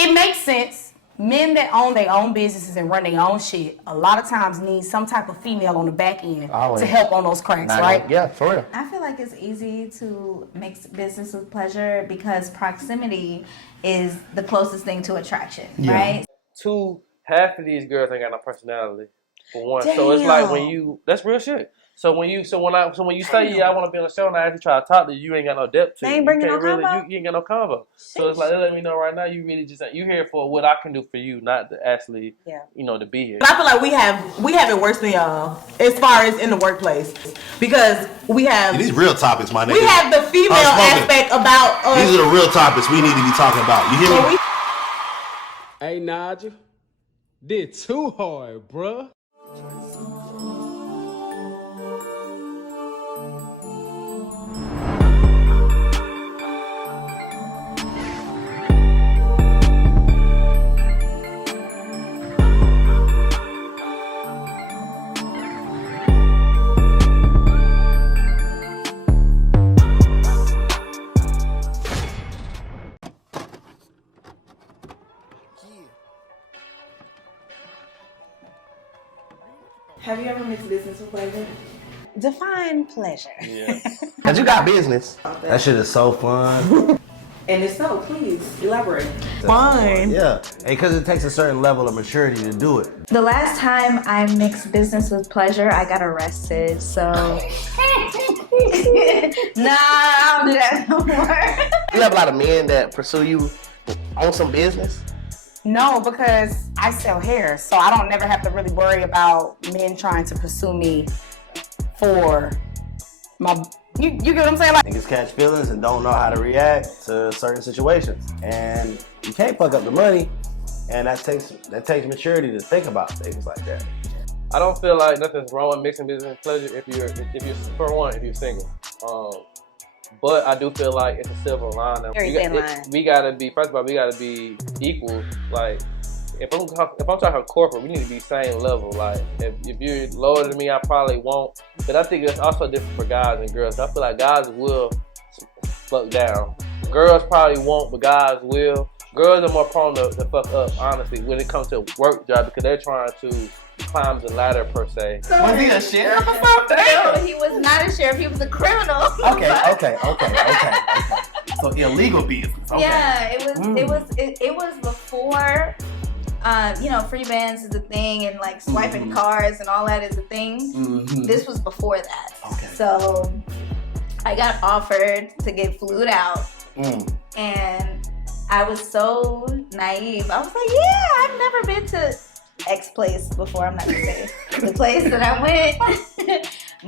it makes sense. Men that own their own businesses and run their own shit a lot of times need some type of female on the back end to help on those cracks, right? Yeah, for real. I feel like it's easy to mix business with pleasure because proximity is the closest thing to attraction, right? Two, half of these girls ain't got no personality. For one, so it's like when you, that's real shit. So when you say I want to be on the show and I actually try to talk to you, you ain't got no depth to They you. ain't bringing no really, combo? you ain't got no combo. So it's like they let me know right now you really just you here for what I can do for you, not to actually to be here. But I feel like we have it worse than y'all as far as in the workplace because we have these real topics, my nigga. We have the female aspect about us. These are the real topics we need to be talking about. You hear me? Hey Nigel, did too hard, bruh. Have you ever mixed business with pleasure? Define pleasure. Yeah. Cause you got business. That shit is so fun. And if so, please elaborate. Fine. Yeah. And cause it takes a certain level of maturity to do it. The last time I mixed business with pleasure, I got arrested, so... Nah, I don't do that no more. You have a lot of men that pursue you on some business. No, because I sell hair, so I don't never have to really worry about men trying to pursue me for my. You get what I'm saying? Like niggas catch feelings and don't know how to react to certain situations, and you can't fuck up the money, and that takes maturity to think about things like that. I don't feel like nothing's wrong with mixing business and pleasure if you're single. But I do feel like it's a silver line. We gotta be, first of all, we gotta be equal. Like, if I'm talking corporate, we need to be same level. Like, if you're lower than me, I probably won't. But I think it's also different for guys and girls. I feel like guys will fuck down. Girls probably won't, but guys will. Girls are more prone to fuck up, honestly, when it comes to work job because they're trying to climb the ladder per se. Was he a sheriff or something? No, he was not a sheriff. He was a criminal. Okay. So illegal business. Okay. Yeah, it was before. Free bands is a thing, and like swiping cars and all that is a thing. Mm-hmm. This was before that. Okay. So I got offered to get flued out, and I was so naive. I was like, yeah, I've never been to X place before. I'm not gonna say the place that I went,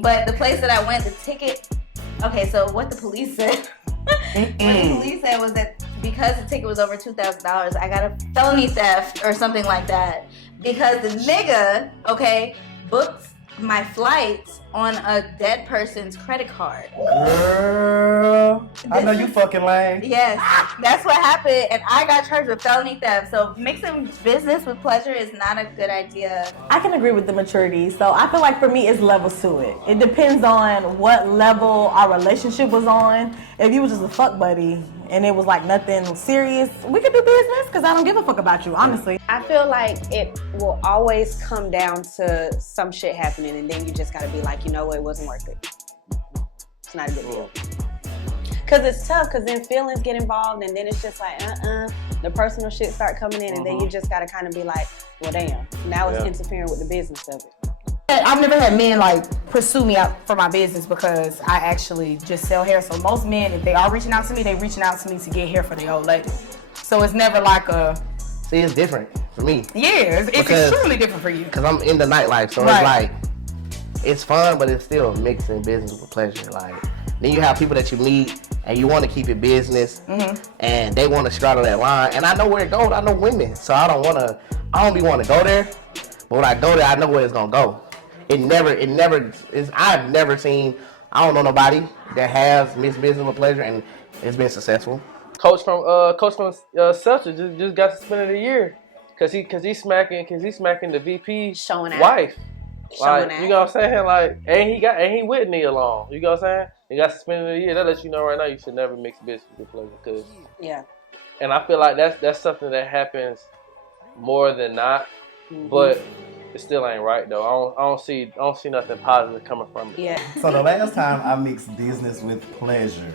but the place that I went, the ticket. Okay, so what the police said, what the police said was that because the ticket was over $2,000, I got a felony theft or something like that because the nigga, booked my flights on a dead person's credit card. Girl, I know you fucking lame. Yes, that's what happened, and I got charged with felony theft. So mixing business with pleasure is not a good idea. I can agree with the maturity. So I feel like for me, it's levels to it. It depends on what level our relationship was on. If you was just a fuck buddy and it was like nothing serious, we could do business because I don't give a fuck about you, honestly. I feel like it will always come down to some shit happening, and then you just gotta be like, you know what, it wasn't worth it. It's not a good deal. Cause it's tough, cause then feelings get involved, and then it's just like, the personal shit start coming in, and then you just gotta kind of be like, well, damn, now it's interfering with the business of it. I've never had men like pursue me out for my business because I actually just sell hair. So most men, if they are reaching out to me, they reaching out to me to get hair for their old lady. So it's never like a. See, it's different for me. Yeah, it's extremely different for you. Cause I'm in the nightlife, so it's like it's fun, but it's still mixing business with pleasure. Like then you have people that you meet and you want to keep it business, and they want to straddle that line. And I know where it goes. I know women, so I don't be wanting to go there. But when I go there, I know where it's gonna go. It never is. I've never seen. I don't know nobody that has mixed business with pleasure and it's been successful. Coach from Celtics just got suspended a year because he's smacking the VP showing wife. Showing like, you know what I'm saying? Like, and he with Nia Long. You know what I'm saying? He got suspended a year. That lets you know right now you should never mix business with pleasure. Cause And I feel like that's something that happens more than not, but it still ain't right though. I don't see nothing positive coming from it. Yeah. So the last time I mixed business with pleasure,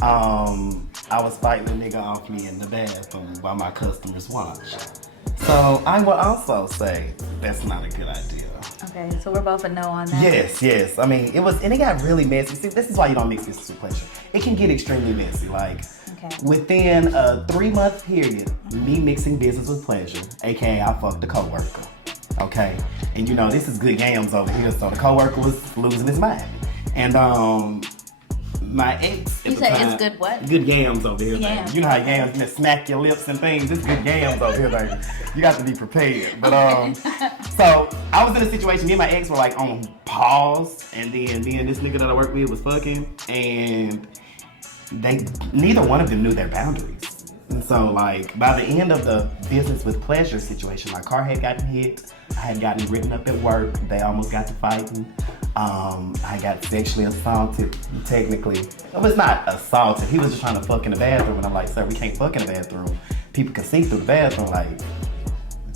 I was fighting a nigga off me in the bathroom while my customers watched. So I will also say that's not a good idea. Okay, so we're both a no on that. Yes. I mean, it got really messy. See, this is why you don't mix business with pleasure. It can get extremely messy. Like, within a 3-month period, me mixing business with pleasure, aka I fucked a coworker. Okay? And you know, this is good yams over here, so the coworker was losing his mind. And my ex at You the said time, it's good what? Good yams over here. Yams. Baby. You know how yams just smack your lips and things? It's good yams over here, baby. You got to be prepared. But so I was in a situation, me and my ex were like on pause, and then me and this nigga that I work with was fucking, and neither one of them knew their boundaries. And so like by the end of the business with pleasure situation, my car had gotten hit, I had gotten written up at work, they almost got to fighting. I got sexually assaulted, technically. It was not assaulted, he was just trying to fuck in the bathroom, and I'm like, sir, we can't fuck in the bathroom. People can see through the bathroom, like,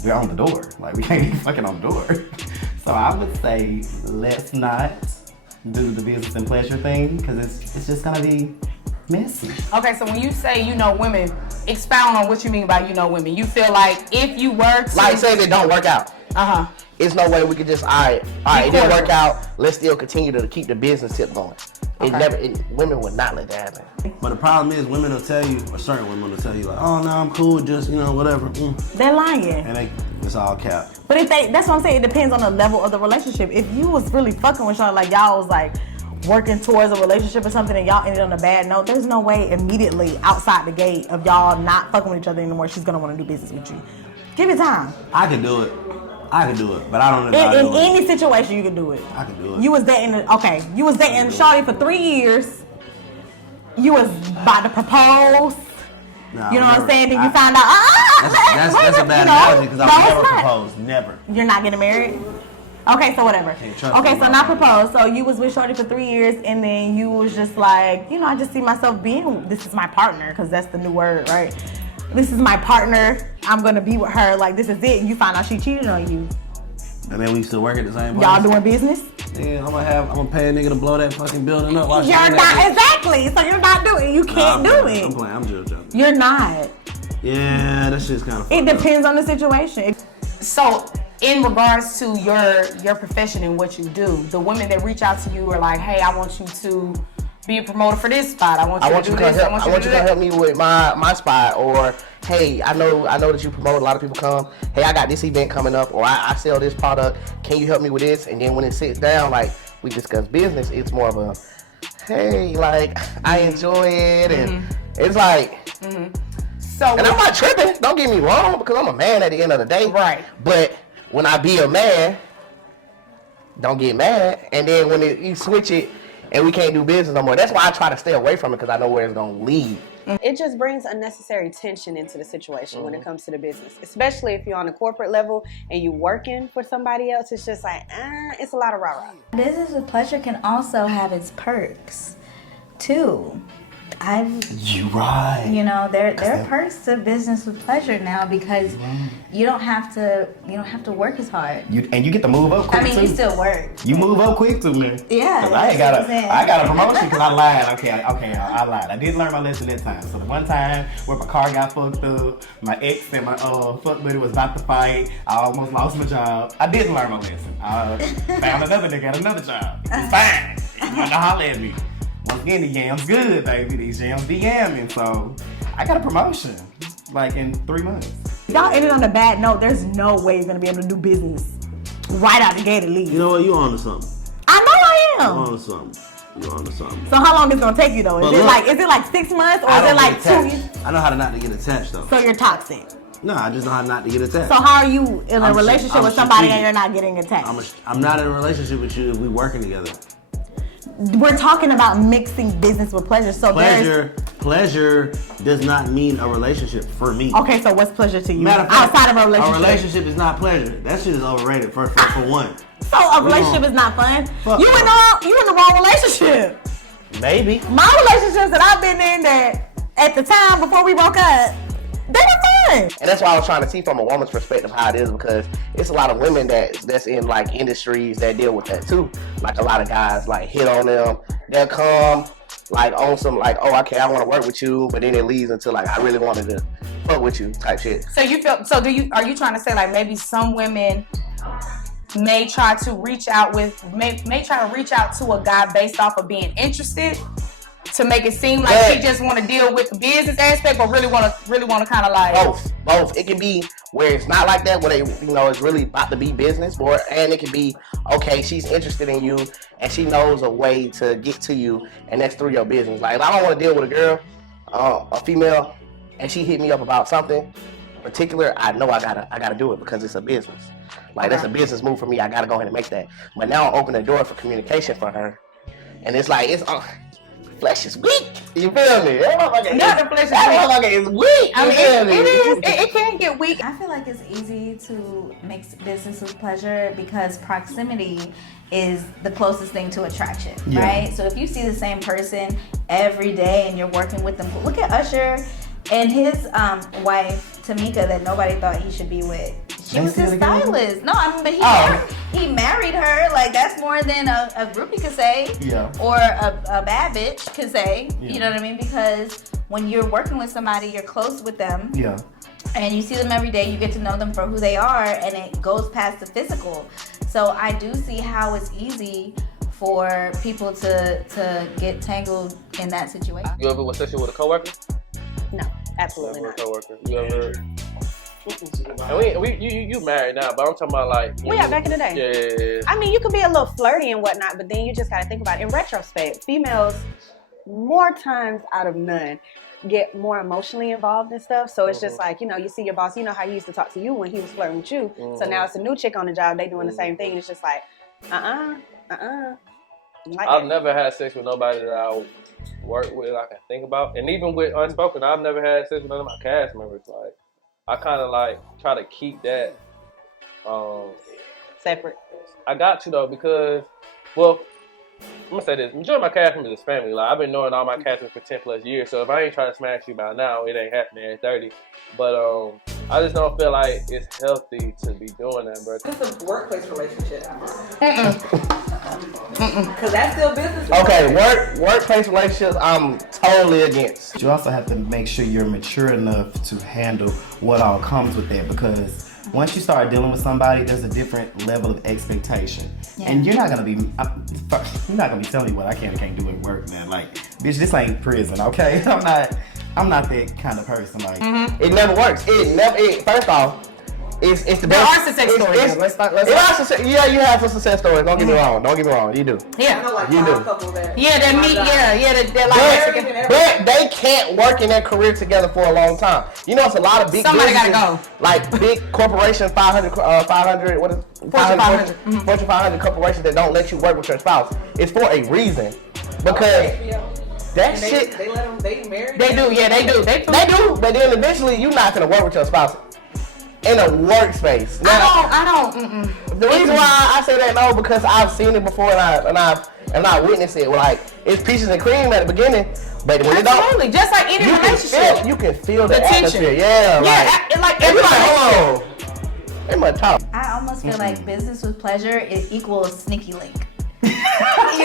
we're on the door. Like, we can't be fucking on the door. So I would say, let's not do the business and pleasure thing, because it's just gonna be messy. Okay, so when you say you know women, expound on what you mean by you know women. You feel like if you were to... Like, say if it don't work out. It's no way we could just, all right, it didn't work out, let's still continue to keep the business tip going. Women would not let that happen. But the problem is, women will tell you, or certain women will tell you, like, oh no, I'm cool, just, whatever. They're lying. And it's all cap. But that's what I'm saying, it depends on the level of the relationship. If you was really fucking with y'all, like y'all was like working towards a relationship or something and y'all ended on a bad note, there's no way immediately outside the gate of y'all not fucking with each other anymore, she's gonna want to do business with you. Give it time. I could do it, but I don't know if in any situation you can do it. I can do it. You was dating Shawty for 3 years. You was about to propose. No, you know what I'm saying? Then you I- found out, That's a bad analogy, because I've never proposed, never. You're not getting married? Okay, so whatever. Okay, so not proposed. So you was with Shorty for 3 years, and then you was just like, I just see myself being, this is my partner, because that's the new word, right? This is my partner. I'm going to be with her. Like, this is it. And you find out she cheated on you. And then we still work at the same place. Y'all doing business? Yeah, I'm gonna pay a nigga to blow that fucking building up. You're not, exactly. So you're not doing it. You can't do it. I'm playing. I'm just joking. You're not. Yeah, that shit's kind of It depends on the situation. So, in regards to your profession and what you do, the women that reach out to you are like, hey, I want you to be a promoter for this spot. I want you to do this. I want you to help me with my spot. Or, hey, I know that you promote, a lot of people come. Hey, I got this event coming up, or I sell this product. Can you help me with this? And then when it sits down, like, we discuss business, it's more of a, hey, like, I enjoy it. And it's like, so, and I'm not tripping, don't get me wrong, because I'm a man at the end of the day. Right. But when I be a man, don't get mad. And then when you switch it, and we can't do business no more. That's why I try to stay away from it, because I know where it's going to lead. It just brings unnecessary tension into the situation when it comes to the business, especially if you're on a corporate level and you're working for somebody else. It's just like, it's a lot of rah-rah. Business with pleasure can also have its perks, too. You right. There are perks to business with pleasure now, because you don't have to work as hard. You get to move up quick too. You still work. You move up quick too, man. Yeah. I got a promotion because I lied. Okay, I lied. I did learn my lesson that time. So the one time where my car got fucked up, my ex and my fuck buddy was about to fight, I almost lost my job. I didn't learn my lesson. I found another nigga at another job. It's fine. You want to holler at me. Once again, the yam's good, baby. These yams be yamming. So I got a promotion, like in 3 months. Y'all ended on a bad note. There's no way you're gonna be able to do business right out the gate at least. You know what? You on to something. I know I am. You on to something. So how long is it gonna take you though? Is it like 6 months or is it like 2 years? I know how to not to get attached though. So you're toxic. No, I just know how not to get attached. So how are you in a relationship with somebody and you're not getting attached? I'm not in a relationship with you if we working together. We're talking about mixing business with pleasure. So pleasure does not mean a relationship for me. Okay, so what's pleasure to you? Matter of fact, outside of a relationship? A relationship is not pleasure. That shit is overrated for one. So a relationship is not fun? You in the wrong relationship. Maybe. My relationships that I've been in that at the time before we broke up, they were fine. And that's why I was trying to see from a woman's perspective how it is, because it's a lot of women that's in like industries that deal with that too. Like a lot of guys like hit on them. They'll come like on some like, oh, okay, I want to work with you, but then it leads into like, I really wanted to fuck with you type shit. So are you trying to say like maybe some women may try to reach out to a guy based off of being interested, to make it seem like she just want to deal with the business aspect, but really want to kind of like both. It can be where it's not like that, where they, it's really about to be business, and it can be, okay, she's interested in you and she knows a way to get to you, and that's through your business. Like, if I don't want to deal with a girl, a female, and she hit me up about something particular, I know I gotta do it because it's a business. Like, that's a business move for me. I gotta go ahead and make that. But now I'm opening the door for communication for her, and it's like flesh is weak. You feel me? The flesh is weak. I mean, it can get weak. I feel like it's easy to mix business with pleasure because proximity is the closest thing to attraction, right? So if you see the same person every day and you're working with them, look at Usher and his wife Tamika that nobody thought he should be with. She was his stylist. No, I mean, but he married her. Like, that's more than a groupie could say, or a bad bitch could say. You know what I mean? Because when you're working with somebody, you're close with them. And you see them every day. You get to know them for who they are, and it goes past the physical. So I do see how it's easy for people to get tangled in that situation. You ever was sexual with a coworker? No, absolutely not. Coworker. You ever? And you married now, but I'm talking about like. Back in the day. Yeah. I mean, you could be a little flirty and whatnot, but then you just got to think about it. In retrospect, females, more times out of none, get more emotionally involved and stuff. So it's just like, you see your boss, you know how he used to talk to you when he was flirting with you. So now it's a new chick on the job, they doing the same thing. It's just like, I've never had sex with nobody that I work with, I can think about. And even with Unspoken, I've never had sex with none of my cast members. Like, I kind of like try to keep that separate. I got to though, because, well, I'm gonna say this: majority of my cast members is family. Like, I've been knowing all my cast members for 10+ years. So if I ain't trying to smash you by now, it ain't happening at 30. But I just don't feel like it's healthy to be doing that, bro. It's a workplace relationship. Because that's still business. Okay, workplace relationships, I'm totally against. You also have to make sure you're mature enough to handle what all comes with that, because once you start dealing with somebody, there's a different level of expectation. And you're not gonna be telling me what I can and can't do at work, man. Like, bitch, this ain't prison, okay? I'm not that kind of person. Like, it never works. First off, it's the best. There are success stories. You have some success stories. Don't get me wrong. You do. Yeah. You do. But they can't work in their career together for a long time. It's a lot of big Somebody gotta go. Like big corporations, 500, what is Fortune 500. Fortune 500 corporations that don't let you work with your spouse. It's for a reason. Because that shit. They let them, they married? They do, yeah, they do. They do, but then eventually you're not gonna work with your spouse in a workspace. Now, I don't. The reason why I say that no, because I've seen it before and I've witnessed it. Like, it's peaches and cream at the beginning, but when absolutely, just like any relationship, you can feel the tension. atmosphere. Yeah, like every hold on. They must talk. I almost feel like business with pleasure is equals sneaky link. You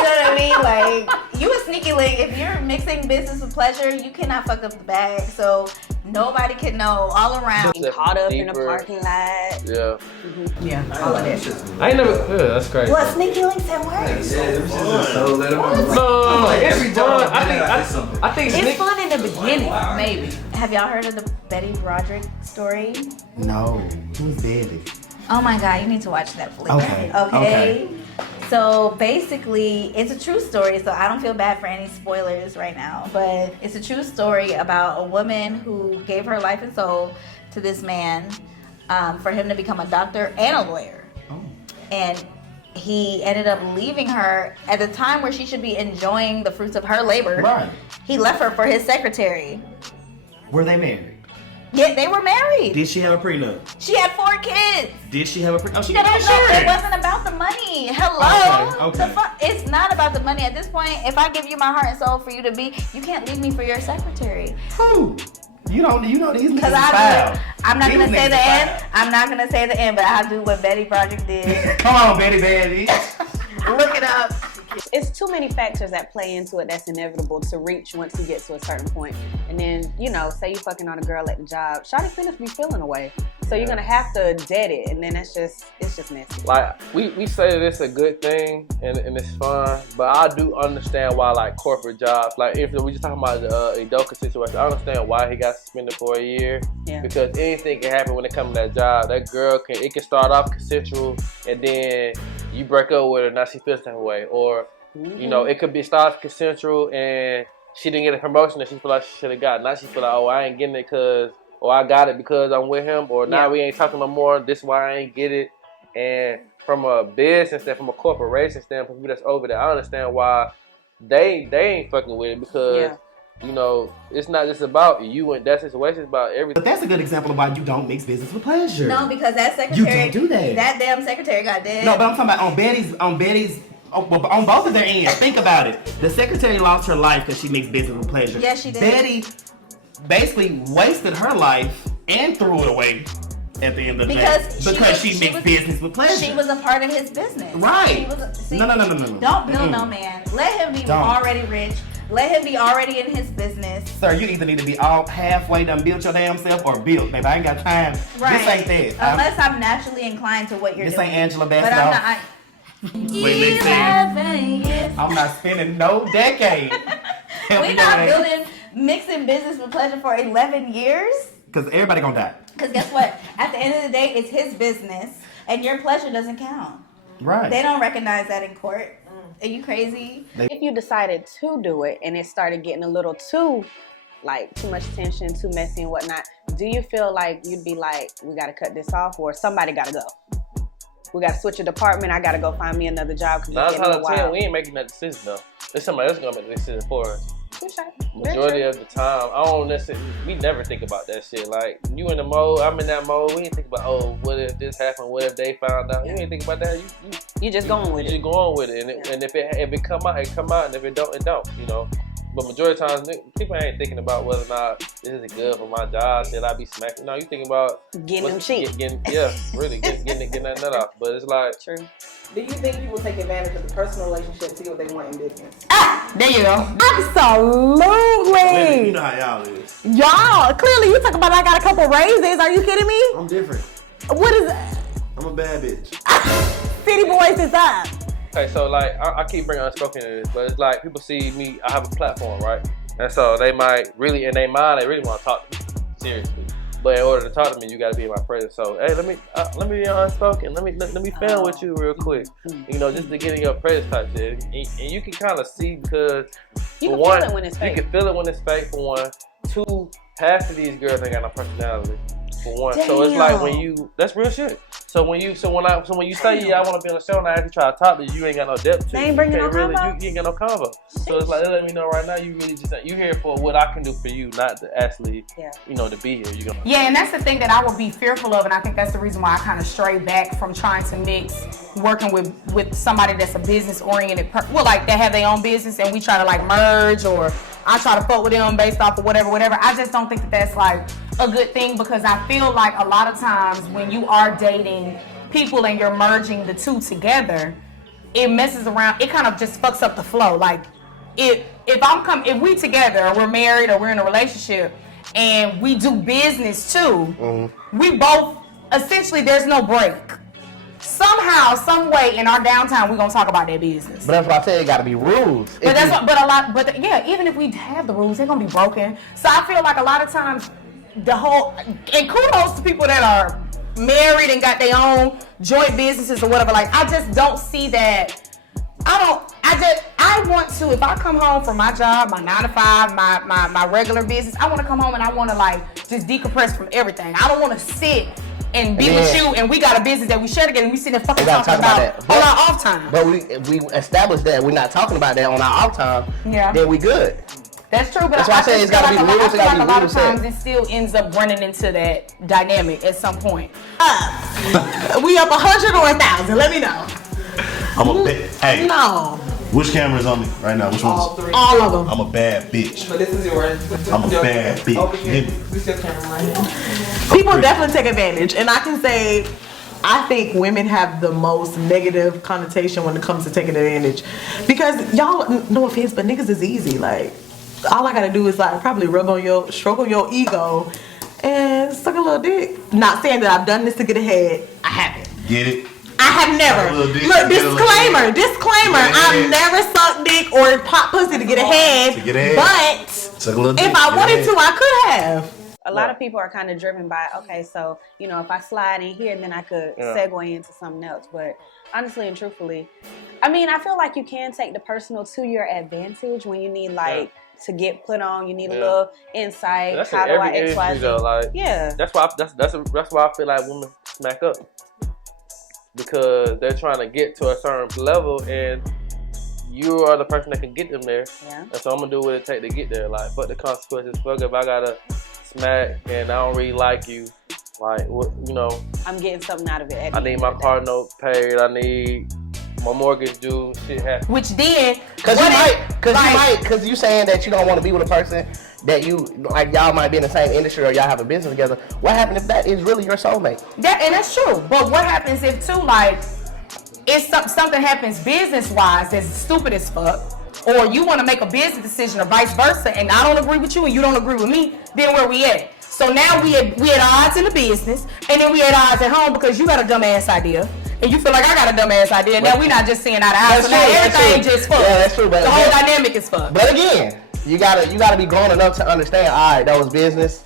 know what I mean? Like, you a sneaky link. If you're mixing business with pleasure, you cannot fuck up the bag. So nobody can know all around. Being caught up in a parking lot. Yeah. Yeah. All of that shit. I ain't never. Yeah, that's crazy. What, sneaky links at work? No, it's fun. I think it's fun in the beginning, maybe. Have y'all heard of the Betty Broderick story? No. Who's Betty? Oh my God, you need to watch Netflix. Okay. So basically, it's a true story, so I don't feel bad for any spoilers right now, but it's a true story about a woman who gave her life and soul to this man for him to become a doctor and a lawyer. And he ended up leaving her at the time where she should be enjoying the fruits of her labor. Right. He left her for his secretary. Were they married? Yeah, they were married. Did she have a prenup? She had 4 kids. Did she have a prenup? Oh, she No, got insurance. it wasn't about the money. Hello. Okay. It's not about the money. At this point, if I give you my heart and soul for you to be, you can't leave me for your secretary. Who? You know these niggas Because I'm not going to say the end. I'm not going to say the end, but I'll do what Betty Project did. Come on, Betty. Look it up. It's too many factors that play into it that's inevitable to reach once you get to a certain point. And then, say you fucking on a girl at the job, shawty finna be feeling away. So you're gonna have to dead it, and then it's just messy. Like, we say that it's a good thing and it's fun, but I do understand why, like, corporate jobs, like, if we just talking about the Udoka situation, I understand why he got suspended for a year. Yeah. Because anything can happen when it comes to that job. That girl it can start off consensual, and then you break up with her, now she feels that way. Or, it could be starts consensual, and she didn't get a promotion that she feel like she should have got. Now she feel like, oh, I ain't getting it or I got it because I'm with him, or now we ain't talking no more, this is why I ain't get it. And from a business standpoint, from a corporation standpoint, people that's over there, I understand why they ain't fucking with it, because it's not just about you and that situation, it's about everything. But that's a good example of why you don't mix business with pleasure. No, because that secretary, you don't do that. That damn secretary got dead. No, but I'm talking about on both of their ends. Think about it. The secretary lost her life because she mixed business with pleasure. Yes, she did. Betty basically wasted her life and threw it away at the end of the day because she mixed business with pleasure. She was a part of his business. Right. No. Don't build no man. Let him be already rich. Let him be already in his business. Sir, you either need to be all halfway done built your damn self or built. Baby, I ain't got time. Right. This ain't that. Unless I'm naturally inclined to what you're doing. doing. This ain't Angela Bassett. But I'm not. Wait, I'm not spending no decade. We're not mixing business with pleasure for 11 years. Because everybody gonna die. Because guess what? At the end of the day, it's his business, and your pleasure doesn't count. Right. They don't recognize that in court. Are you crazy? If you decided to do it and it started getting a little too much tension, too messy and whatnot, do you feel like you'd be like, we gotta cut this off, or somebody gotta go? We gotta switch a department. I gotta go find me another job because it's getting a while. We ain't making that decision though. There's somebody else gonna make the decision for us. Majority of the time, we never think about that shit. Like, you in the mode, I'm in that mode. We ain't think about, what if this happened? What if they found out? You ain't think about that. You just going with it. You just going with it. And if it come out, it come out. And if it don't, it don't. But majority of times, people ain't thinking about whether or not this is good for my job. Should I be smacking? No, you thinking about getting them cheap. Getting that nut off. But it's like, true. Do you think people take advantage of the personal relationship to see what they want in business? There you go. Absolutely. You know how y'all is. Y'all, clearly you talk about I got a couple raises. Are you kidding me? I'm different. What is that? I'm a bad bitch. City Boys is up. Okay, so like I keep bringing Unspoken to this, but it's like people see me, I have a platform, right? And so they might really, in their mind, they really want to talk to me, seriously. But in order to talk to me, you got to be in my presence. So hey, let me be Unspoken. Let me film with you real quick. Just to get in your presence type shit. And you can kind of see because you for can one, feel it when it's fake. You can feel it when it's fake. For one, two, half of these girls ain't got no personality. For one, damn. So it's like that's real shit. So when you say I want to be on the show and I actually try to talk to you, you ain't got no depth to they it. Ain't bringing no convo. You ain't got no convo. So it's like, let me know right now. You really you here for what I can do for you, not to actually, to be here. And that's the thing that I would be fearful of, and I think that's the reason why I kind of stray back from trying to mix working with somebody that's a business oriented, that have their own business, and we try to merge, or I try to fuck with them based off of whatever. I just don't think that that's a good thing, because I feel like a lot of times when you are dating people and you're merging the two together, it messes around. It kind of just fucks up the flow. Like if we together, or we're married, or we're in a relationship, and we do business too, we both essentially there's no break. Somehow, some way in our downtime, we're gonna talk about that business. But that's why I say it gotta be rules. Even if we have the rules, they're gonna be broken. So I feel like a lot of times and kudos to people that are married and got their own joint businesses or whatever. I just don't see that. I want to, if I come home from my job, my 9 to 5, my regular business, I want to come home and I want to just decompress from everything. I don't want to sit and be with you, and we got a business that we share together, and we sit there fucking talking about on our off time. But we established that we're not talking about that on our off time. Yeah. Then we good. That's true, but that's why I say it's got to be real. It's got to be a lot real of times it still ends up running into that dynamic at some point. We up 100 or 1,000? Let me know. I'm a hey. No. Which camera's on me right now? Which All ones? three. All of them. I'm a bad bitch. But this is yours. I'm a bad bitch. Over here. This is your camera right here. People definitely take advantage, and I can say, I think women have the most negative connotation when it comes to taking advantage, because y'all, no offense, but niggas is easy. Like, all I gotta do is like probably stroke on your ego, and suck a little dick. Not saying that I've done this to get ahead. I haven't. Get it? I have never. Look, disclaimer. I've never sucked dick or popped pussy to get ahead. But if I wanted to, I could have. A lot of people are kind of driven by, okay, so, you know, if I slide in here, then I could segue into something else. But honestly and truthfully, I mean, I feel like you can take the personal to your advantage when you need, like, to get put on. You need a little insight. That's how in do I every X, industry, though. Like, that's why I feel like women smack up, because they're trying to get to a certain level, and you are the person that can get them there. And so I'm gonna do what it takes to get there. Like, fuck the consequences. Fuck if I gotta smack and I don't really like you. Like, what, you know? I'm getting something out of it. I need my car note paid. I need my mortgage due. Shit happens. Which then, because you saying that you don't want to be with a person that you like, y'all might be in the same industry or y'all have a business together. What happens if that is really your soulmate? And that's true. But what happens if too, like, if something happens business wise that's stupid as fuck, or you want to make a business decision or vice versa, and I don't agree with you and you don't agree with me, then where we at? So now we at odds in the business, and then we at odds at home because you got a dumbass idea. And you feel like I got a dumbass idea. Now we not just seeing eye to eye. So now everything just fucked. Yeah, that's true. But the whole dynamic is fucked. But again, you gotta be grown enough to understand. All right, that was business.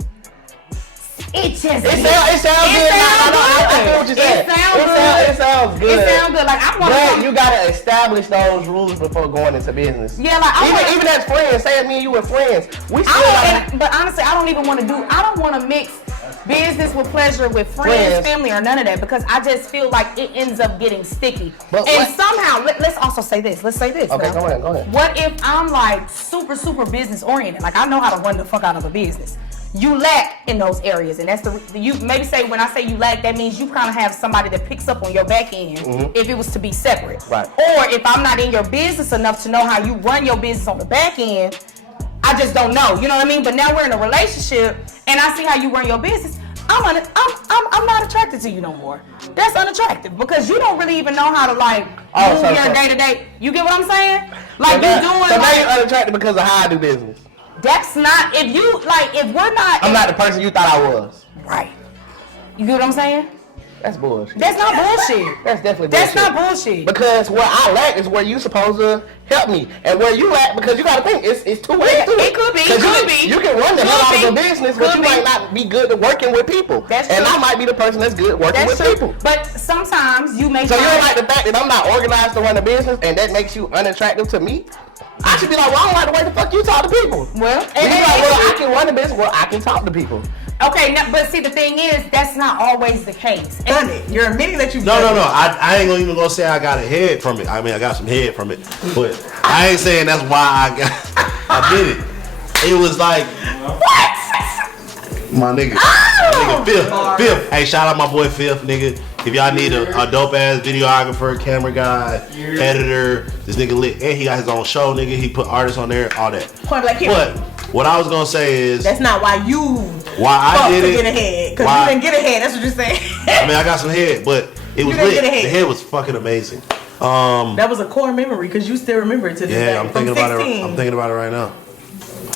It sounds good. I feel what you're saying. It sounds good. It sounds good. Like but you gotta establish those rules before going into business. Yeah, like even as friends. Say me and you were friends. We still. But honestly, I don't even want to I don't want to mix business with pleasure with friends, family, or none of that, because I just feel like it ends up getting sticky. Somehow, let's also say this. Let's say this. Okay, go ahead. What if I'm like super business oriented? Like, I know how to run the fuck out of a business. You lack in those areas, and that's you maybe say, when I say you lack, that means you kind of have somebody that picks up on your back end if it was to be separate. Right. Or if I'm not in your business enough to know how you run your business on the back end, I just don't know. You know what I mean? But now we're in a relationship, and I see how you run your business. I'm not attracted to you no more. That's unattractive, because you don't really even know how to move your day to day. You get what I'm saying? Like, you doing. So now you're unattracted because of how I do business. That's not, if we're not. I'm not the person you thought I was. Right. You get what I'm saying? That's bullshit. That's not bullshit. That's definitely bullshit. That's not bullshit. Because where I lack is where you supposed to help me, and where you lack, because you gotta think it's two ways to it. It could be. You can run the hell out of a business, but you might not be good at working with people. That's true. And I might be the person that's good working with people. But sometimes you may. So you don't like the fact that I'm not organized to run a business, and that makes you unattractive to me? I should be like, well, I don't like the way the fuck you talk to people. Well, I can run a business. Well, I can talk to people. Okay, but see, the thing is, that's not always the case. And you're admitting that you. No. I ain't even gonna say I got a head from it. I mean, I got some head from it, but I ain't saying that's why I did it. It was like what? My nigga, Fifth. Hey, shout out my boy Fifth, nigga. If y'all need a dope ass videographer, camera guy, editor, this nigga lit, and he got his own show, nigga. He put artists on there, all that. But what I was gonna say is that's not why I did it. Get ahead, because you didn't get ahead. That's what you're saying. I mean, I got some head, but it was lit. The head was fucking amazing. That was a core memory, because you still remember it to this day. Yeah, I'm thinking about it. I'm thinking about it right now.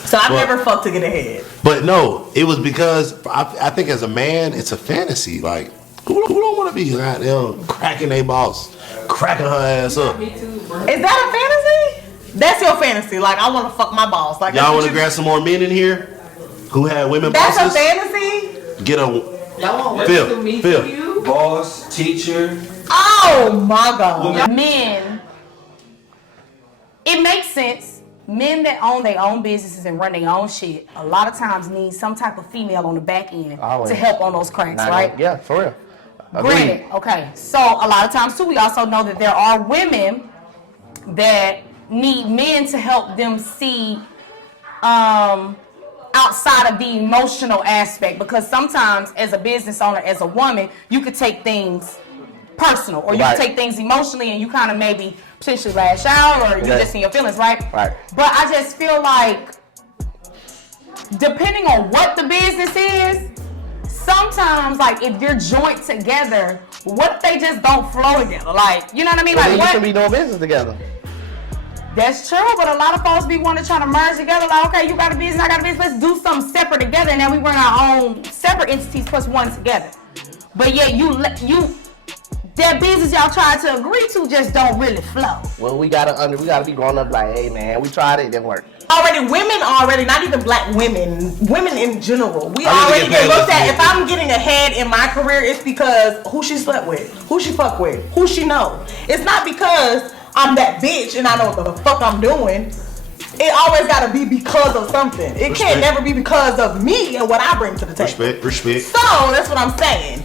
So I've never fucked to get ahead. But no, it was because I think as a man, it's a fantasy. Like, who don't want to be goddamn cracking their boss, cracking her ass up? Me too, bro. Is that a fantasy? That's your fantasy. Like, I want to fuck my boss. Like, y'all want to grab some more men in here who had women bosses? That's a fantasy? Get a y'all want Phil. You? Boss, teacher. Oh my God. Men, it makes sense. Men that own their own businesses and run their own shit a lot of times need some type of female on the back end to help on those cracks, right? Yeah, for real. Granted, okay. So a lot of times too, we also know that there are women that need men to help them see outside of the emotional aspect, because sometimes as a business owner, as a woman, you could take things personal, or you can take things emotionally, and you kind of maybe potentially lash out, or you just in your feelings, right? Right. But I just feel like, depending on what the business is, sometimes, like, if you're joint together, what if they just don't flow together? Like, you know what I mean? Well, like, you what? can be doing business together. That's true, but a lot of folks be wanting to try to merge together. Like, okay, you got a business, I got a business. Let's do something separate together, and then we run our own separate entities plus one together. But yet that business y'all try to agree to just don't really flow. Well, we gotta be grown up. Like, hey man, we tried it didn't work. Women already, not even black women in general, we already get looked at. If I'm getting ahead in my career, it's because who she slept with, who she fuck with, who she know. It's not because I'm that bitch and I know what the fuck I'm doing. It always gotta be because of something. It can't never be because of me and what I bring to the table. Respect. So that's what I'm saying.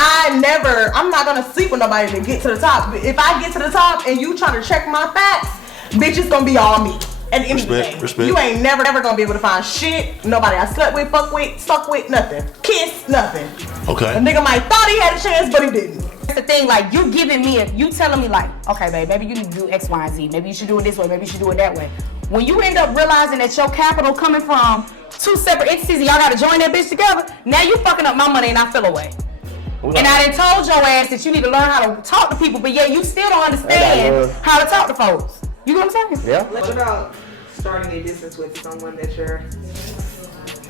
I'm not gonna sleep with nobody to get to the top. If I get to the top and you trying to check my facts, bitch, it's gonna be all me. At the end of the day, you ain't never gonna be able to find shit. Nobody I slept with, fuck with, suck with, nothing. Kiss, nothing. Okay. A nigga might thought he had a chance, but he didn't. That's the thing, like, you telling me, like, okay, babe, maybe you need to do X, Y, and Z. Maybe you should do it this way. Maybe you should do it that way. When you end up realizing that your capital coming from two separate entities and y'all gotta join that bitch together, now you fucking up my money and I feel away. And I done told your ass that you need to learn how to talk to people, but yet you still don't understand how to talk to folks. You know what I'm saying? Yeah. What about starting a business with someone that you're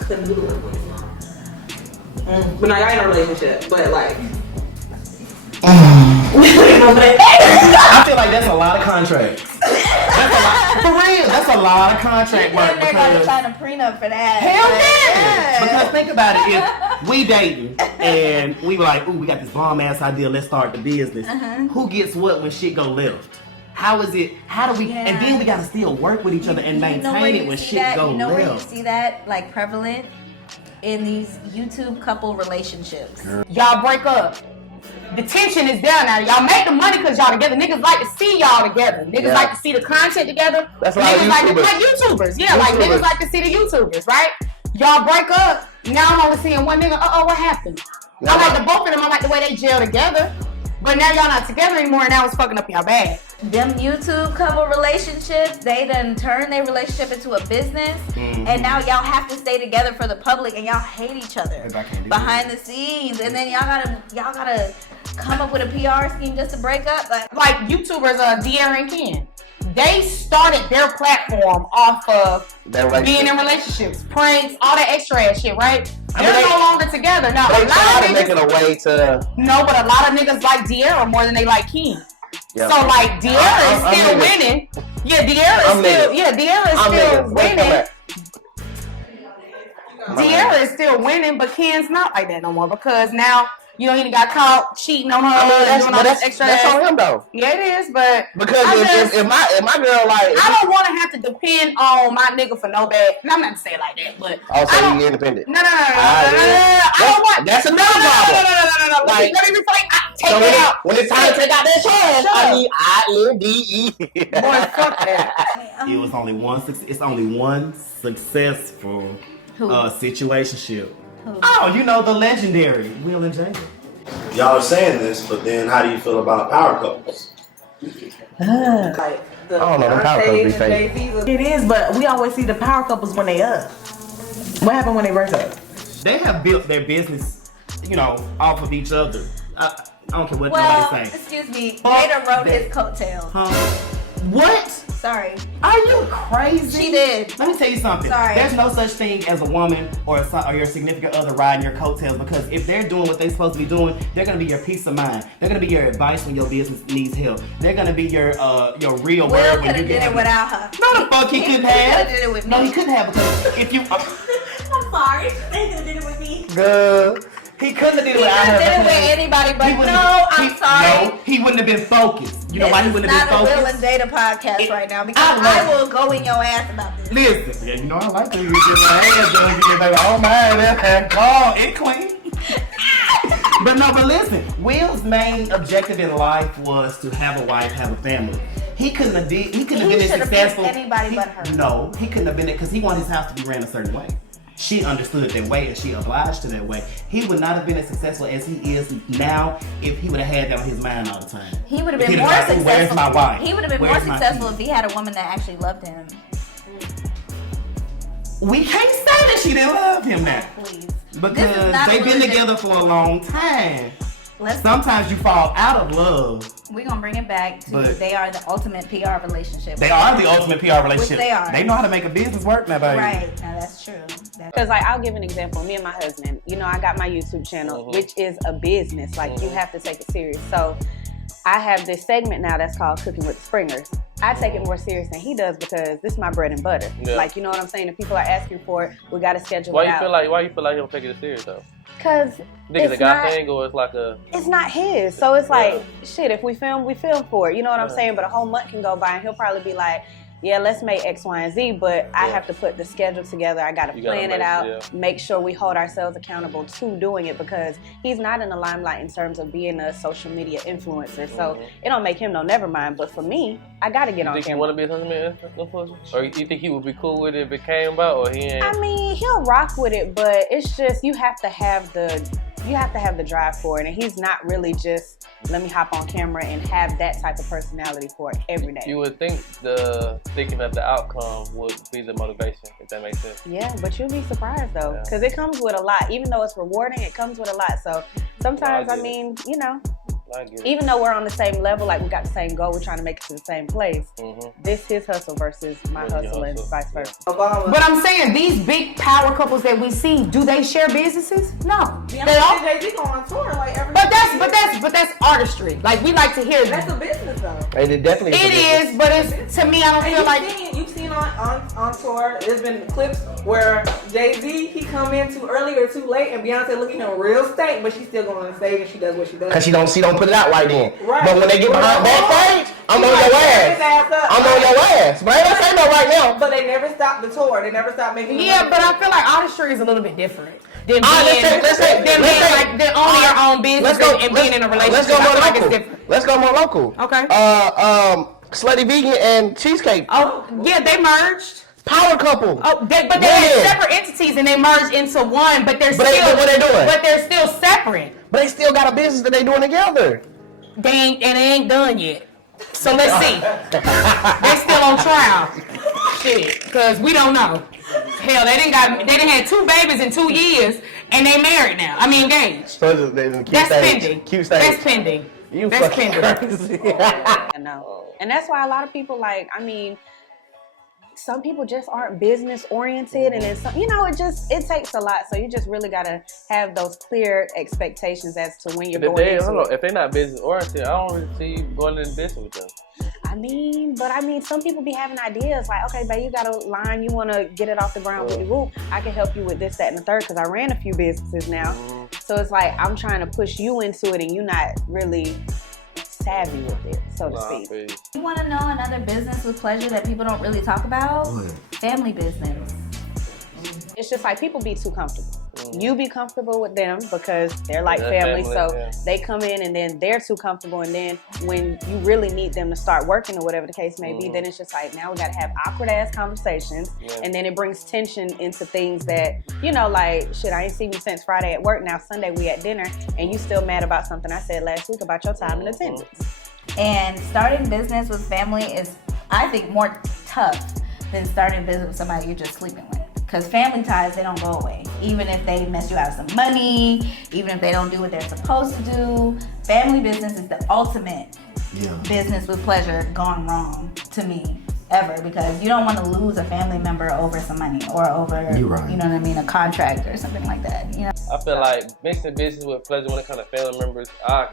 canoodling with? But now y'all in a relationship, but like. I feel like that's a lot of contracts. That's a lot. For real, that's a lot of contract work. They're gonna sign a prenup for that. Hell yeah! Because think about it, if we dating and we were like, ooh, we got this bomb ass idea, let's start the business. Who gets what when shit go left? How is it? How do we? Yeah. And then we gotta still work with each other and maintain it when shit go left. You know where you see that like prevalent in these YouTube couple relationships. Y'all break up. The tension is there now. Y'all make the money because y'all together. Niggas like to see y'all together. Niggas like to see the content together. That's niggas like YouTubers. Yeah, like niggas like to see the YouTubers, right? Y'all break up. Now I'm only seeing one nigga. What happened? I like the both of them. I like the way they gel together. But now y'all not together anymore, and now it's fucking up y'all bad. Them YouTube couple relationships, they done turn their relationship into a business, and now y'all have to stay together for the public, and y'all hate each other behind the scenes, and then y'all gotta come up with a PR scheme just to break up. Like YouTubers, De'Ara and Ken. They started their platform off of being in relationships, pranks, all that extra ass shit, right? They're no longer together. Now, they try to make it a way to... No, but a lot of niggas like De'Ara more than they like Ken. Yep. So, like, De'Ara is still winning. Yeah, De'Ara is still winning. De'Ara is still winning, but Ken's not like that no more because now... You know, he got caught cheating on her. That's on him though. Yeah, it is, but because if my girl like, I don't want to have to depend on my nigga for no bad. No, I'm not to say it like that, but you independent. No. I don't want. That's another problem. No. Like, let me take it out. When it's time to take out that trash, I need INDE. Boy, fuck that. It was only one. It's only one successful situationship. Oh, you know the legendary Will and Jacob. Y'all are saying this, but then how do you feel about power couples? I don't know, the power couples be fake. It is, but we always see the power couples when they up. What happened when they break up? They have built their business, off of each other. I don't care what nobody's saying. Excuse me, Jada wrote his coattails. What? Sorry. Are you crazy? She did. Let me tell you something. Sorry. There's no such thing as a woman or your significant other riding your coattails, because if they're doing what they're supposed to be doing, they're gonna be your peace of mind. They're gonna be your advice when your business needs help. They're gonna be your real word when you get it without her. No, the fuck he couldn't have. He did it with me. No, he couldn't have, because if you. I'm sorry. They could have did it with me. Good. He couldn't have did it without her. He could have did it with anybody, but I'm sorry. No, he wouldn't have been focused. You know why he wouldn't have been focused? This is not a Will and Jada podcast right now, because I will go in your ass about this. Listen, yeah, you know I like to get my hands done. You get baby, oh man, that call it queen. But listen, Will's main objective in life was to have a wife, have a family. He couldn't have been as successful. Anybody but her. No, he couldn't have been it because he wanted his house to be ran a certain way. She understood that way and she obliged to that way. He would not have been as successful as he is now if he would have had that on his mind all the time. He would have been more successful. Where's my wife? He would have been more successful if he had a woman that actually loved him. We can't say that she didn't love him now. Please. Because they've been together for a long time. Sometimes you fall out of love. We're going to bring it back to they are the ultimate PR relationship. They are the ultimate PR relationship. Which they are. They know how to make a business work now, baby. Right. Now, that's true. Because like I'll give an example. Me and my husband, you know, I got my YouTube channel, which is a business. Like you have to take it serious. So I have this segment now that's called Cooking with the Springers. I take it more serious than he does because this is my bread and butter. Yeah. Like, you know what I'm saying? If people are asking for it, we got to schedule it out. Why you feel like he don't take it serious though? Because it's a guy thing or it's like a... It's not his. So it's like, shit, if we film, we film for it. You know what I'm saying? But a whole month can go by and he'll probably be like, yeah, let's make X, Y, and Z, but I have to put the schedule together. I got to plan it out, make sure we hold ourselves accountable to doing it because he's not in the limelight in terms of being a social media influencer. So it don't make him no never mind. But for me, I got to get on camera. You think he want to be a social media influencer? Or you think he would be cool with it if it came about, or he ain't? I mean, he'll rock with it, but it's just you have to have the drive for it, and he's not really just let me hop on camera and have that type of personality for it every day. You would think thinking of the outcome would be the motivation, if that makes sense. Yeah, but you'll be surprised though, because it comes with a lot. Even though it's rewarding, it comes with a lot. So sometimes, I mean, you know, even though we're on the same level, like we got the same goal, we're trying to make it to the same place. This his hustle versus my hustle and vice versa. But I'm saying these big power couples that we see, do they share businesses? No. They all Jay-Z go on tour like every. But that's artistry. Like we like to hear that. That's a business though. It definitely is, but it's to me I don't feel like you've seen on tour. There's been clips where Jay-Z he come in too early or too late, and Beyonce looking in real state, but she's still going on stage and she does what she does. Cause she don't put it out right then. Right. But when they get behind backstage, I'm on your ass. I'm on your ass. But I ain't saying that right now. But they never stopped the tour. They never stopped making. Yeah, but I feel like artistry is a little bit different. Than than owning your own business and being in a relationship. Let's go more local. Okay. Slutty Vegan and Cheesecake. Oh, yeah, they merged. Power couple. Oh, but they had separate entities and they merged into one. But they're still separate. But they still got a business that they doing together. They ain't done yet. So let's see. They're still on trial. Shit, because we don't know. Hell, they didn't have 2 babies in 2 years, and they married now. I mean, engaged. So that's pending. Cute stage. That's pending. That's pending. I know, and that's why a lot of people like. I mean, some people just aren't business oriented, and then some, you know, it takes a lot. So you just really gotta have those clear expectations as to when you're going into it. If they're not business oriented, I don't really see you going into business with them. I mean, some people be having ideas like, okay, babe, you got a line, you want to get it off the ground with the whoop. I can help you with this, that, and the third because I ran a few businesses now. So it's like I'm trying to push you into it, and you're not really savvy with it, so to speak. You want to know another business with pleasure that people don't really talk about? Family business. It's just like people be too comfortable. You be comfortable with them because they're like family, so they come in and then they're too comfortable, and then when you really need them to start working or whatever the case may be, then it's just like now we gotta have awkward ass conversations, and then it brings tension into things that, you know, like shit, I ain't seen you since Friday at work, now Sunday we at dinner and you still mad about something I said last week about your time and attendance. And starting business with family is, I think, more tough than starting business with somebody you're just sleeping with. Because family ties, they don't go away. Even if they mess you out of some money, even if they don't do what they're supposed to do, family business is the ultimate business with pleasure gone wrong to me, ever. Because you don't want to lose a family member over some money or over, you know what I mean, a contract or something like that. You know? I feel like mixing business with pleasure when it comes to family members, I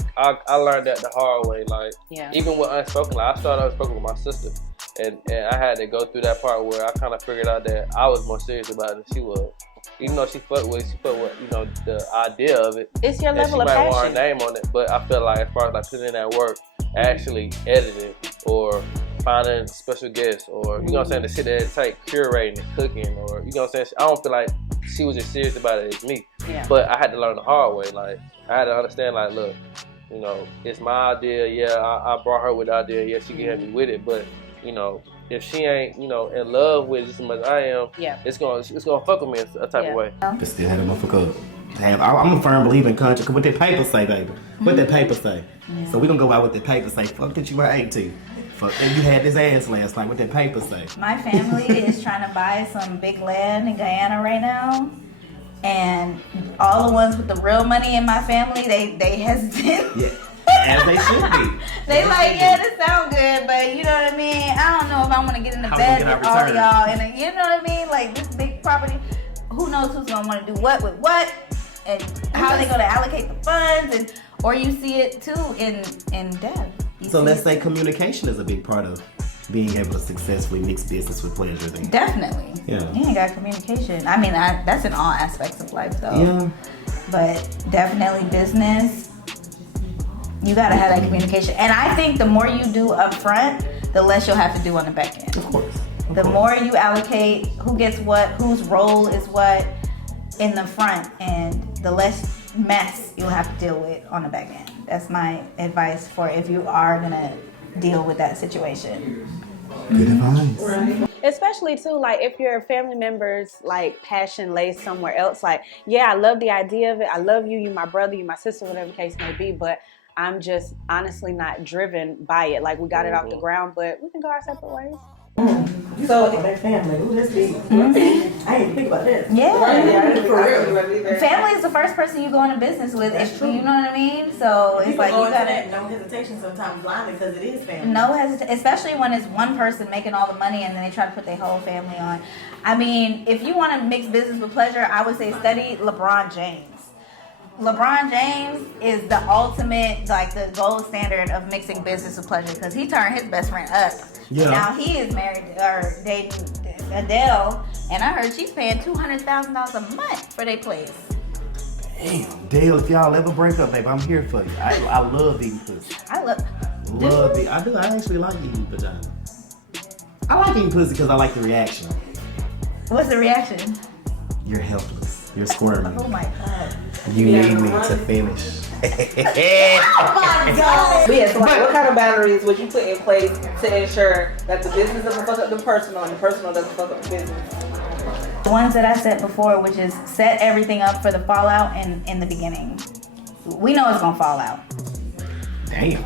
learned that the hard way. Like, even with Unspoken, like I started Unspoken with my sister. And I had to go through that part where I kind of figured out that I was more serious about it than she was. Even though she fucked with, you know, the idea of it. It's your level of passion. She might want her name on it, but I feel like as far as like putting in that work, actually editing or finding special guests or, you know what I'm saying, to sit there and take curating and cooking or, you know what I'm saying, I don't feel like she was as serious about it as me. But I had to learn the hard way. Like, I had to understand, like, look, you know, it's my idea. Yeah, I brought her with the idea. Yeah, she can help me with it. But, you know, if she ain't, you know, in love with it just as much as I am, it's gonna fuck with me in a type of way. But still have a motherfucker. I'm a firm believer in contract. What that paper say, baby? What that paper say? Yeah. So we gonna go out with that paper say. Fuck that you were 18. Fuck and you had this ass last night. What that paper say? My family is trying to buy some big land in Guyana right now, and all the ones with the real money in my family, they hesitant. Yeah. As they should be. They like, yeah, this sound good, but you know what I mean? I don't know if I want to get in the bed with all of y'all. And you know what I mean? Like this big property, who knows who's going to want to do what with what, and how they going to allocate the funds, and or you see it too in debt. So let's say communication is a big part of being able to successfully mix business with pleasure. Then. Definitely. Yeah. You ain't got communication. I mean, that's in all aspects of life, though. Yeah. But definitely business. You gotta have that communication. And I think the more you do up front, the less you'll have to do on the back end. Of course. The more you allocate who gets what, whose role is what in the front, and the less mess you'll have to deal with on the back end. That's my advice for if you are gonna deal with that situation. Good advice. Right. Especially too, like if your family members like passion lays somewhere else, like, yeah, I love the idea of it. I love you, you my brother, you my sister, whatever the case may be, but I'm just honestly not driven by it. Like we got it off the ground, but we can go our separate ways. So that family, ooh, that's big. I didn't think about that. Yeah. For real. Family is the first person you go into business with. If you know what I mean. So it's like you gotta no hesitation sometimes blindly because it is family. No hesitation, especially when it's one person making all the money and then they try to put their whole family on. I mean, if you want to mix business with pleasure, I would say study LeBron James. LeBron James is the ultimate, like the gold standard of mixing business with pleasure because he turned his best friend up. Yeah. Now he is married or dating Adele, and I heard she's paying $200,000 a month for their place. Damn, Dale, if y'all ever break up, babe, I'm here for you. I love eating pussy. I love it. I do. I actually like eating vagina. I like eating pussy because I like the reaction. What's the reaction? You're helpless. You're squirming. Oh my God. You need me to finish. Oh my God. But yeah, so like, what kind of boundaries would you put in place to ensure that the business doesn't fuck up the personal and the personal doesn't fuck up the business? The ones that I said before, which is set everything up for the fallout in the beginning. We know it's gonna fall out. Damn.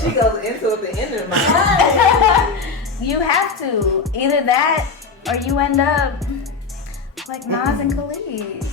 She goes into it the end of my You have to. Either that or you end up like Nas and Khalid.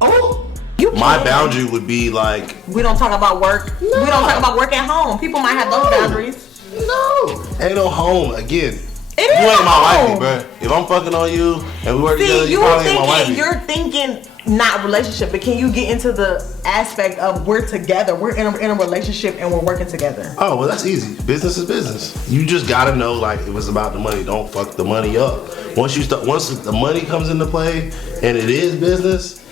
Oh! My boundary would be like... We don't talk about work. No. We don't talk about work at home. People might have those boundaries. No. Ain't no home. Again, you ain't my wifey, bro. If I'm fucking on you and we work together, you probably ain't my wifey. You're thinking not relationship, but can you get into the aspect of we're together, we're in a relationship and we're working together? Oh, well, that's easy. Business is business. You just gotta know, like, if it's about the money, don't fuck the money up. Once the money comes into play and it is business,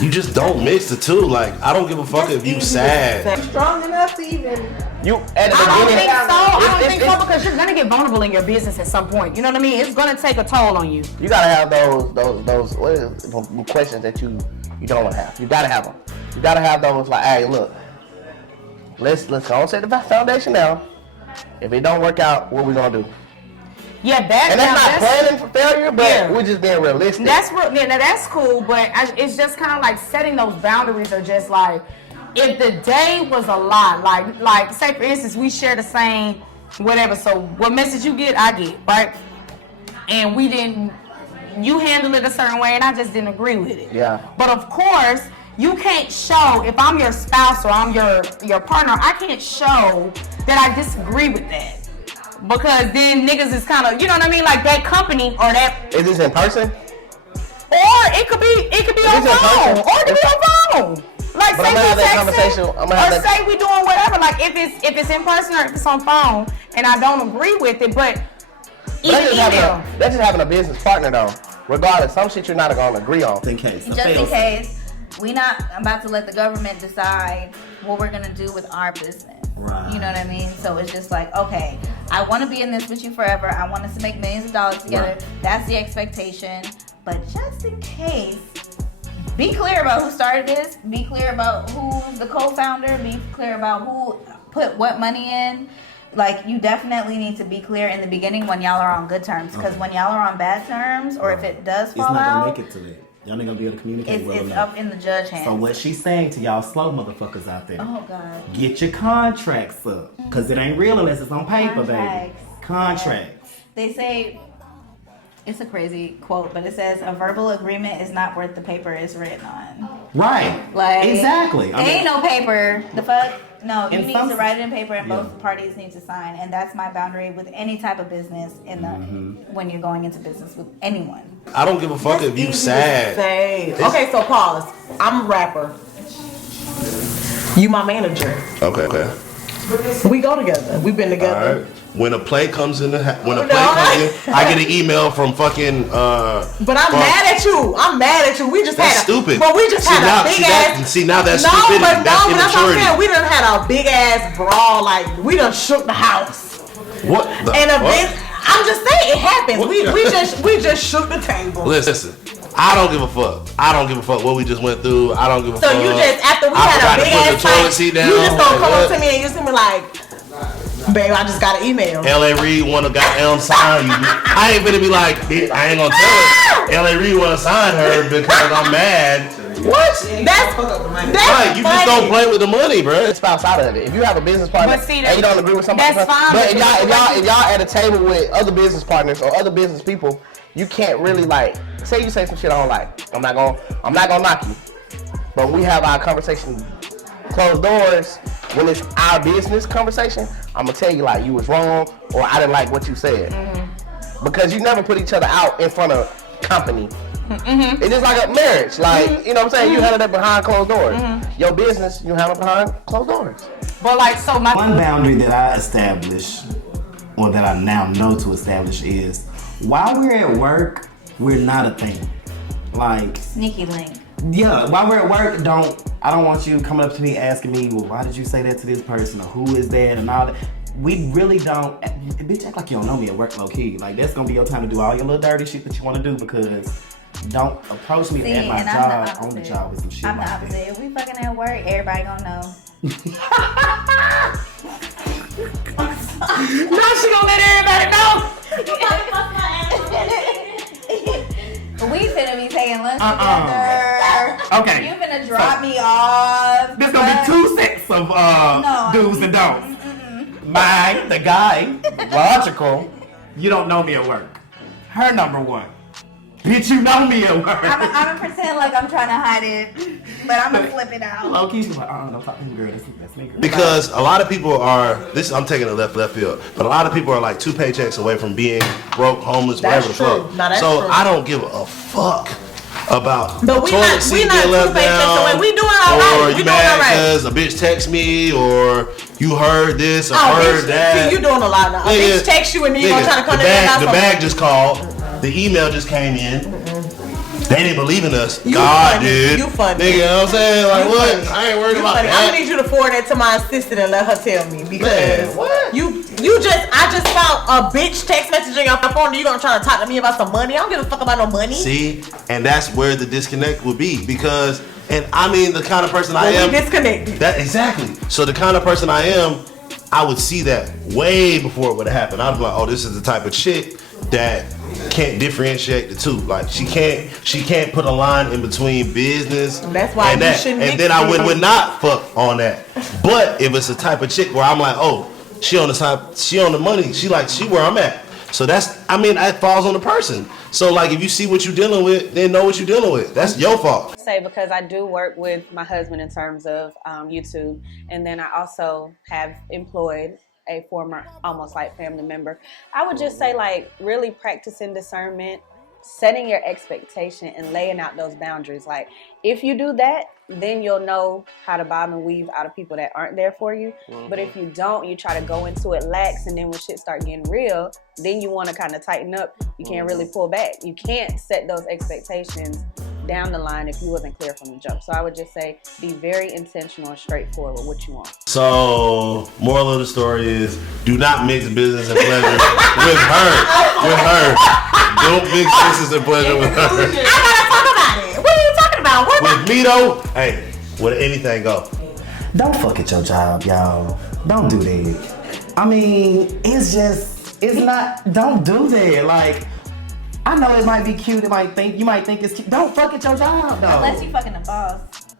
you just don't mix the two. Like, I don't give a fuck if you sad. Strong enough to even... You at the beginning. I don't think so because you're gonna get vulnerable in your business at some point. You know what I mean? It's gonna take a toll on you. You gotta have those questions that you don't want to have. You gotta have them. You gotta have those like, hey, look, let's go and set the foundation now. If it don't work out, what we gonna do? Yeah, that's not planning for failure, but we're just being realistic. That's real. Yeah, now that's cool, but it's just kind of like setting those boundaries are just like, if the day was a lot, like say for instance, we share the same whatever, so what message you get, I get, right? And you handle it a certain way and I just didn't agree with it. Yeah. But of course, you can't show, if I'm your spouse or I'm your partner, I can't show that I disagree with that. Because then niggas is kind of, you know what I mean, like that company or that. Is this in person? Or it could be on phone. Or it could be on phone. Like but say we texting, or say we doing whatever. Like if it's in person or if it's on phone, and I don't agree with it, but that's just having a business partner though. Regardless, some shit you're not gonna agree on. Just in case. We not about to let the government decide what we're gonna do with our business. Right. You know what I mean? So it's just like, okay, I want to be in this with you forever. I want us to make millions of dollars together. Right. That's the expectation. But just in case be clear about who started this. Be clear about who's the co-founder. Be clear about who put what money in. Like, you definitely need to be clear in the beginning when y'all are on good terms. Because when y'all are on bad terms, or if it does fall out, it's not gonna make it to that. Y'all ain't gonna be able to communicate well enough. It's up in the judge hands. So what she's saying to y'all slow motherfuckers out there, oh God, get your contracts up. Because it ain't real unless it's on paper, baby. Contracts. They say, it's a crazy quote, but it says, a verbal agreement is not worth the paper it's written on. Right. Like, exactly. Ain't no paper. The fuck? No, you need to write it in paper, and both parties need to sign. And that's my boundary with any type of business in the when you're going into business with anyone. I don't give a fuck if you sad. Okay, so pause. I'm a rapper. You my manager. Okay. We go together. We've been together. All right. When a play comes in, I get an email from fucking. But I'm mad at you. We just that's had stupid. But we just had a big ass. See now that's stupidity. That's immaturity. That's what I'm saying. We done had a big ass brawl. Like we done shook the house. What? I'm just saying it happens. We just shook the table. Listen. I don't give a fuck. I don't give a fuck what we just went through. I don't give a fuck. So you just after we had a big ass fight, you just gonna come up to me and you see me like, babe, I just got an email. L.A. Reid wanna goddamn sign you. I ain't gonna be like, I ain't gonna tell her. L.A. Reid wanna sign her because I'm mad. What? That's right. You just don't play with the money, bro. It's outside of it. If you have a business partner and you don't agree with somebody, that's fine. But if y'all at a table with other business partners or other business people, you can't really like say you say some shit I don't like. I'm not gonna knock you. But when we have our conversation closed doors, when it's our business conversation, I'm gonna tell you like you was wrong or I didn't like what you said. Because you never put each other out in front of company. It's just like a marriage. Like, you know what I'm saying? You handle that behind closed doors. Your business, you handle behind closed doors. But like, so my one boundary that I established, or that I now know to establish, is while we're at work, we're not a thing. Like sneaky link. Yeah, while we're at work, I don't want you coming up to me asking me, well, why did you say that to this person, or who is that, and all that. We really don't. Bitch, act like you don't know me at work, low key. Like that's gonna be your time to do all your little dirty shit that you want to do, because don't approach me at my job, on the job with some shit. I'm the opposite. If we fucking at work, everybody gonna know. Now she gonna let everybody know. We finna be taking lunch together. Okay. You finna drop me off. There's gonna be 2 sets of do's and don'ts. Mine, the guy, logical. You don't know me at work. Her number one. Bitch, you know me at work. I'm gonna pretend like I'm trying to hide it, but I'm gonna flip it out. Low key, she's like, don't talk to him, girl. That's me, girl. Because a lot of people are, I'm taking a left field, but a lot of people are like 2 paychecks away from being broke, homeless, whatever the fuck. So I don't give a fuck about but we not 2 paychecks away. We doing all right. Or you mad because a bitch text me, or you heard this or heard that. See, you doing a lot now. A bitch text you and then you gonna try to come to the bag just called. The email just came in. They didn't believe in us. You God funny. did. You funny. Nigga, you know what I'm saying? Like, you what? Funny. I ain't worried about funny. that. I'm gonna need you to forward that to my assistant and let her tell me. Because man, what? I just saw a bitch text messaging on my phone and you gonna try to talk to me about some money. I don't give a fuck about no money. See? And that's where the disconnect would be. Because, and I mean, the kind of person I am. Disconnected. Exactly. So the kind of person I am, I would see that way before it would have happened. I'd be like, oh, this is the type of chick that can't differentiate the two. Like she can't put a line in between business and that's why and that. And then I would not fuck on that. But if it's a type of chick where I'm like, oh, she on the money, she where I'm at. So that falls on the person. So like if you see what you're dealing with, then know what you're dealing with. That's your fault. Because I do work with my husband in terms of YouTube, and then I also have employed a former almost like family member. I would just say like really practicing discernment, setting your expectation and laying out those boundaries. Like if you do that, then you'll know how to bob and weave out of people that aren't there for you. But if you don't, you try to go into it lax, and then when shit start getting real, then you want to kind of tighten up. You can't really pull back. You can't set those expectations down the line if you wasn't clear from the jump. So I would just say be very intentional and straightforward with what you want. So moral of the story is do not mix business and pleasure with her. Don't mix business and pleasure with her. I gotta talk about it. What are you talking about? What me though, hey, would anything go? Don't fuck at your job, y'all. Don't do that. I mean, it's not, don't do that. Like, I know it might be cute, you might think it's cute. Don't fuck at your job, though. Unless you fucking the boss.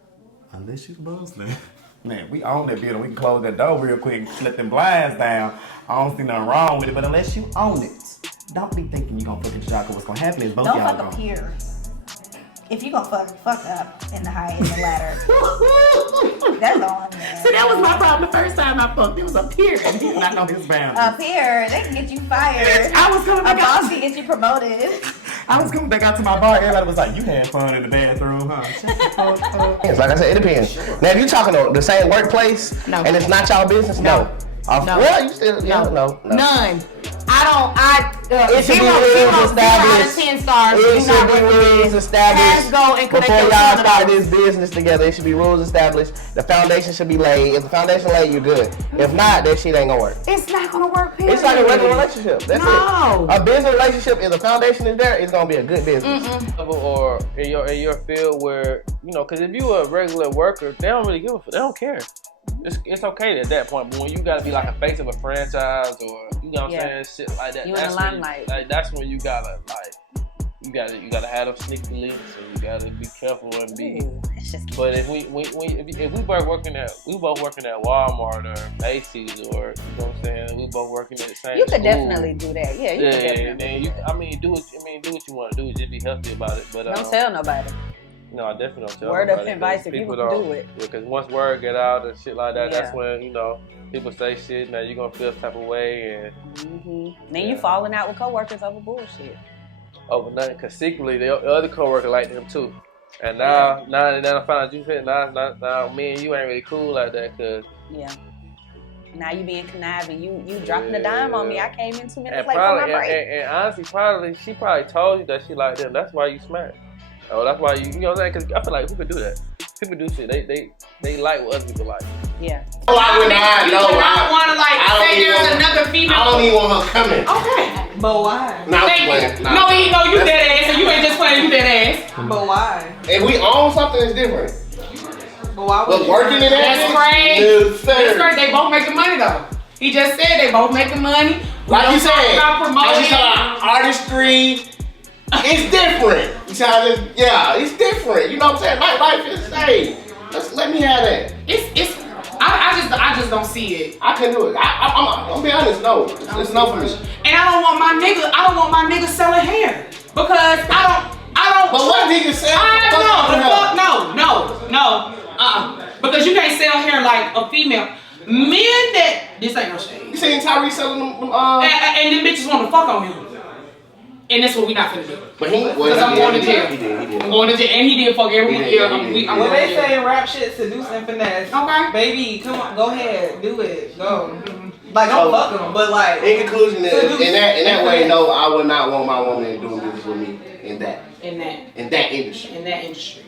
Unless you the boss, man. Man, we own that building. We can close that door real quick and slip them blinds down. I don't see nothing wrong with it, but unless you own it, don't be thinking you're gonna fuck at your job, because what's gonna happen is both don't y'all fuck a peer. If you gonna fuck up in the high end of the ladder. That's all I'm saying. See, that was my problem the first time I fucked. It was a peer, and he did not know his boundaries. A peer, they can get you fired. I was coming back a boss can get you promoted. I was coming back out to my bar. Everybody was like, "You had fun in the bathroom, huh?" It's like I said, it depends. Now, if you're talking the same workplace and it's not y'all business, no. Well, you still, no. None. It should be rules established. 10 stars. It should be rules established before y'all start this business together. It should be rules established. The foundation should be laid. If the foundation laid, you're good. If not, that shit ain't gonna work. It's not gonna work, period. It's like a regular relationship. That's it. A business relationship, if the foundation is there, it's gonna be a good business. Or in your field where, because if you a regular worker, they don't really give a fuck. They don't care. It's okay at that point, but when you gotta be like a face of a franchise or you know what I'm saying, shit like that. You in the limelight. That's when you gotta have those sneaky links, and you gotta be careful and be. But if we both working at Walmart or Macy's or you know what I'm saying, we both working at the same. You could school, definitely do that. Yeah, you could definitely. Do what you want to do. Just be healthy about it. But don't tell nobody. No, I definitely don't tell word nobody. of advice if you can do it. Yeah, because once word get out and shit like that, that's when, people say shit, now you're going to feel some type of way. And then you falling out with coworkers over bullshit. Over nothing, because secretly the other coworker like them too. And now I found out you said, now me and you ain't really cool like that, because... Yeah. Now you being conniving. You dropping a dime on me. I came in 2 minutes late for my break. And honestly, she probably told you that she like them. That's why you smashed. Oh, that's why you know what I'm saying? Because I feel like people do that. People do shit. They like what other people like. Yeah. Oh, I would not. You would not want to say there's another female. I don't even want her coming. Okay. But why? You dead ass, and you ain't just playing, you dead ass. But why? If we own something, it's different. But why would you working in that? That's crazy. That's crazy. They both making money though. He just said they both making money. Like you said, about promotion. Artistry. It's different. It's different. You know what I'm saying? Life is insane. Let me have that. I just don't see it. I can do it. I'm gonna be honest. No, it's no for me. And I don't want my nigga selling hair because I don't. But what nigga sell? No. Because you can't sell hair like a female. Men that this ain't no shade. You seen Tyree selling them? And them bitches want to fuck on him. And that's what we not finna do. Because I'm going to jail. I'm going to jail. And he did fuck everyone. When they say in rap shit, seduce and finesse. Okay. Baby, come on, go ahead, do it, go. Like, don't fuck them, but like. In conclusion, in that way, no, I would not want my woman doing business with me in that industry.